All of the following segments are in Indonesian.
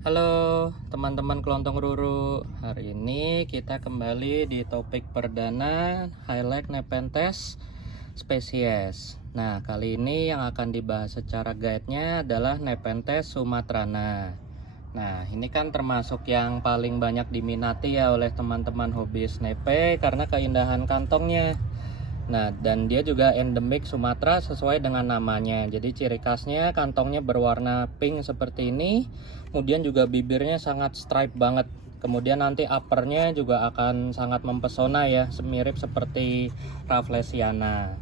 Halo teman-teman kelontong ruru. Hari ini kita kembali di topik perdana highlight Nepenthes spesies. Nah, kali ini yang akan dibahas secara guide-nya adalah Nepenthes sumatrana. Nah, ini kan termasuk yang paling banyak diminati ya oleh teman-teman hobi nepe karena keindahan kantongnya. Nah, dan dia juga endemik Sumatera sesuai dengan namanya. Jadi ciri khasnya kantongnya berwarna pink seperti ini. Kemudian juga bibirnya sangat stripe banget. Kemudian nanti uppernya juga akan sangat mempesona ya, semirip seperti Rafflesiana.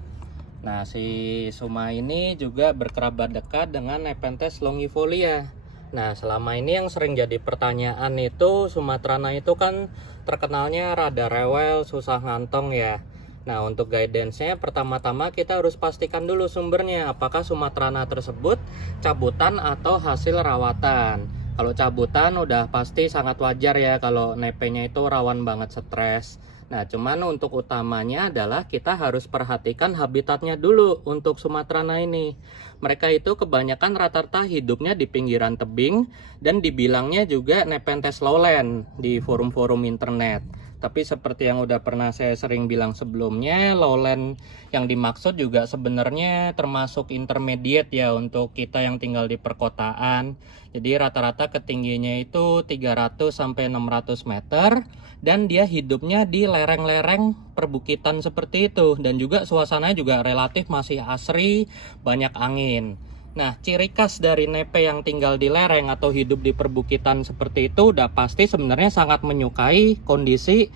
Nah, si Suma ini juga berkerabat dekat dengan Nepenthes longifolia. Nah, selama ini yang sering jadi pertanyaan itu Sumatrana itu kan terkenalnya rada rewel, susah ngantong ya. Nah, untuk guidance-nya pertama-tama kita harus pastikan dulu sumbernya, apakah Sumatrana tersebut cabutan atau hasil rawatan. Kalau cabutan udah pasti sangat wajar ya kalau nepenya itu rawan banget stres. Nah, cuman untuk utamanya adalah kita harus perhatikan habitatnya dulu untuk Sumatrana ini. Mereka itu kebanyakan rata-rata hidupnya di pinggiran tebing dan dibilangnya juga Nepenthes lowland di forum-forum internet. Tapi seperti yang udah pernah saya sering bilang sebelumnya, lowland yang dimaksud juga sebenarnya termasuk intermediate ya untuk kita yang tinggal di perkotaan. Jadi rata-rata ketinggiannya itu 300 sampai 600 meter dan dia hidupnya di lereng-lereng perbukitan seperti itu dan juga suasananya juga relatif masih asri, banyak angin. Nah, ciri khas dari nepe yang tinggal di lereng atau hidup di perbukitan seperti itu udah pasti sebenarnya sangat menyukai kondisi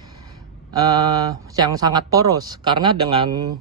yang sangat poros, karena dengan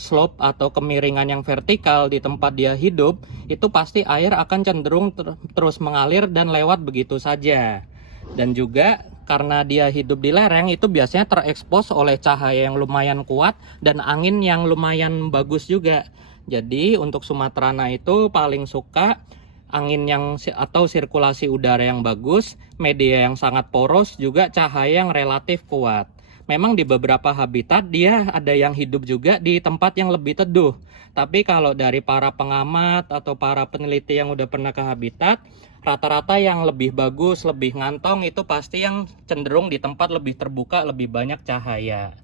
slope atau kemiringan yang vertikal di tempat dia hidup, itu pasti air akan cenderung terus mengalir dan lewat begitu saja. Dan juga karena dia hidup di lereng, itu biasanya terekspos oleh cahaya yang lumayan kuat dan angin yang lumayan bagus juga. Jadi untuk Sumatrana itu paling suka angin yang atau sirkulasi udara yang bagus, media yang sangat poros, juga cahaya yang relatif kuat. Memang di beberapa habitat dia ada yang hidup juga di tempat yang lebih teduh. Tapi kalau dari para pengamat atau para peneliti yang udah pernah ke habitat, rata-rata yang lebih bagus, lebih ngantong itu pasti yang cenderung di tempat lebih terbuka, lebih banyak cahaya.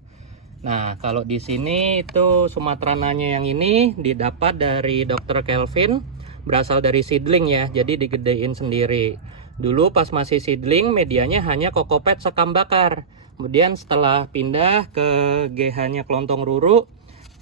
Nah, kalau di sini itu Sumatrananya yang ini didapat dari Dr. Kelvin, berasal dari seedling ya, jadi digedein sendiri. Dulu pas masih seedling, medianya hanya kokopet sekam bakar. Kemudian setelah pindah ke GH-nya Kelontong Ruru,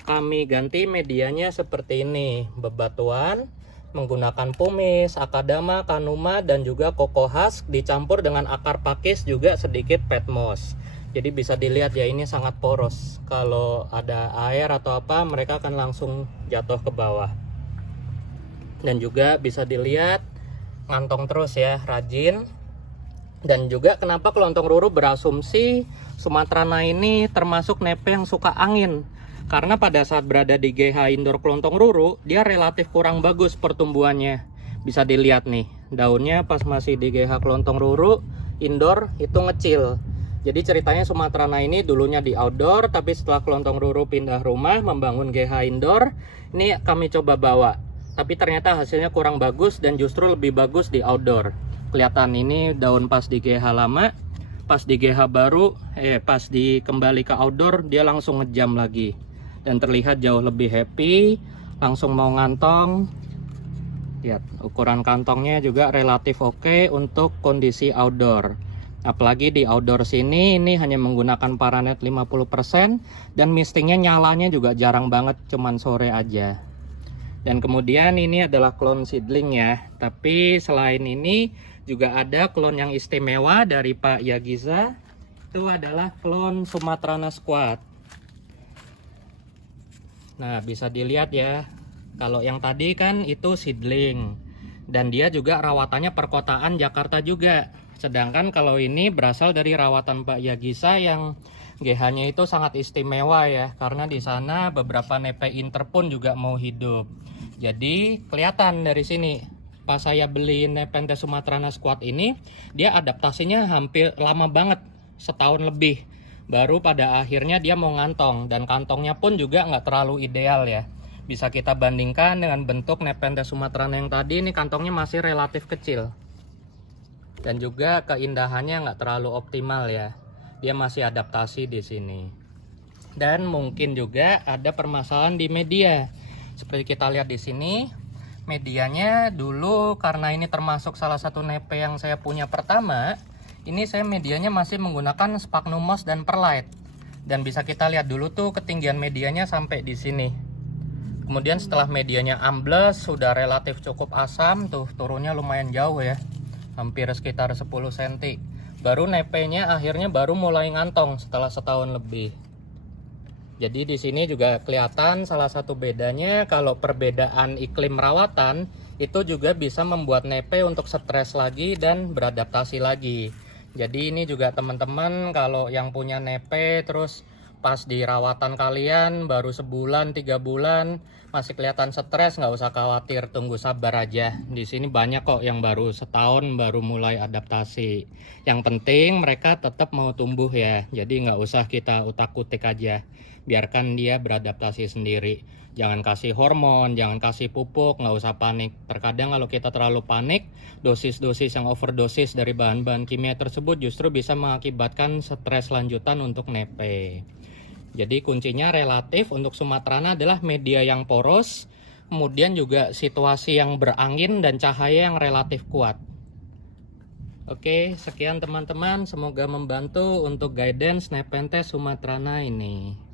kami ganti medianya seperti ini, bebatuan, menggunakan pumis, akadama, kanuma, dan juga koko husk dicampur dengan akar pakis juga sedikit peat moss. Jadi bisa dilihat ya, ini sangat poros. Kalau ada air atau apa, mereka akan langsung jatuh ke bawah. Dan juga bisa dilihat ngantong terus ya, rajin. Dan juga kenapa Kelontong Ruru berasumsi Sumatrana ini termasuk nepe yang suka angin. Karena pada saat berada di GH indoor Kelontong Ruru, dia relatif kurang bagus pertumbuhannya. Bisa dilihat nih, daunnya pas masih di GH Kelontong Ruru indoor itu ngecil. Jadi ceritanya Sumatrana ini dulunya di outdoor, tapi setelah Kelontong Ruru pindah rumah membangun GH indoor, ini kami coba bawa. Tapi ternyata hasilnya kurang bagus dan justru lebih bagus di outdoor. Kelihatan ini daun pas di GH lama, pas di GH baru, pas kembali ke outdoor dia langsung ngejam lagi. Dan terlihat jauh lebih happy, langsung mau ngantong. Lihat, ukuran kantongnya juga relatif oke untuk kondisi outdoor. Apalagi di outdoor sini ini hanya menggunakan paranet 50% dan mistingnya nyalanya juga jarang banget, cuman sore aja. Dan kemudian ini adalah klon seedling ya. Tapi selain ini juga ada klon yang istimewa dari Pak Yagiza. Itu adalah klon Sumatrana Squat. Nah, bisa dilihat ya. Kalau yang tadi kan itu seedling. Dan dia juga rawatannya perkotaan Jakarta juga. Sedangkan kalau ini berasal dari rawatan Pak Yagiza yang GH-nya itu sangat istimewa ya. Karena di sana beberapa nepe inter pun juga mau hidup. Jadi kelihatan dari sini, pas saya beli Nepenthes sumatrana squat ini, dia adaptasinya hampir lama banget, setahun lebih. Baru pada akhirnya dia mau ngantong, dan kantongnya pun juga nggak terlalu ideal ya. Bisa kita bandingkan dengan bentuk Nepenthes sumatrana yang tadi, ini kantongnya masih relatif kecil. Dan juga keindahannya nggak terlalu optimal ya. Dia masih adaptasi di sini. Dan mungkin juga ada permasalahan di media. Seperti kita lihat di sini, medianya dulu karena ini termasuk salah satu nepe yang saya punya pertama, ini saya medianya masih menggunakan sphagnum moss dan perlite. Dan bisa kita lihat dulu tuh ketinggian medianya sampai di sini. Kemudian setelah medianya ambles, sudah relatif cukup asam, tuh turunnya lumayan jauh ya. Hampir sekitar 10 cm. Baru nepenya akhirnya baru mulai ngantong setelah setahun lebih. Jadi di sini juga kelihatan salah satu bedanya kalau perbedaan iklim rawatan itu juga bisa membuat nepe untuk stres lagi dan beradaptasi lagi. Jadi ini juga teman-teman kalau yang punya nepe terus pas di rawatan kalian baru sebulan 3 bulan masih kelihatan stres, nggak usah khawatir, tunggu sabar aja. Di sini banyak kok yang baru setahun baru mulai adaptasi. Yang penting mereka tetap mau tumbuh ya, jadi nggak usah kita utak-utik aja, biarkan dia beradaptasi sendiri. Jangan kasih hormon, jangan kasih pupuk, nggak usah panik. Terkadang kalau kita terlalu panik, dosis-dosis yang overdosis dari bahan-bahan kimia tersebut justru bisa mengakibatkan stres lanjutan untuk nepe. Jadi kuncinya relatif untuk Sumatrana adalah media yang poros, kemudian juga situasi yang berangin dan cahaya yang relatif kuat. Oke, sekian teman-teman, semoga membantu untuk guidance Nepenthes Sumatrana ini.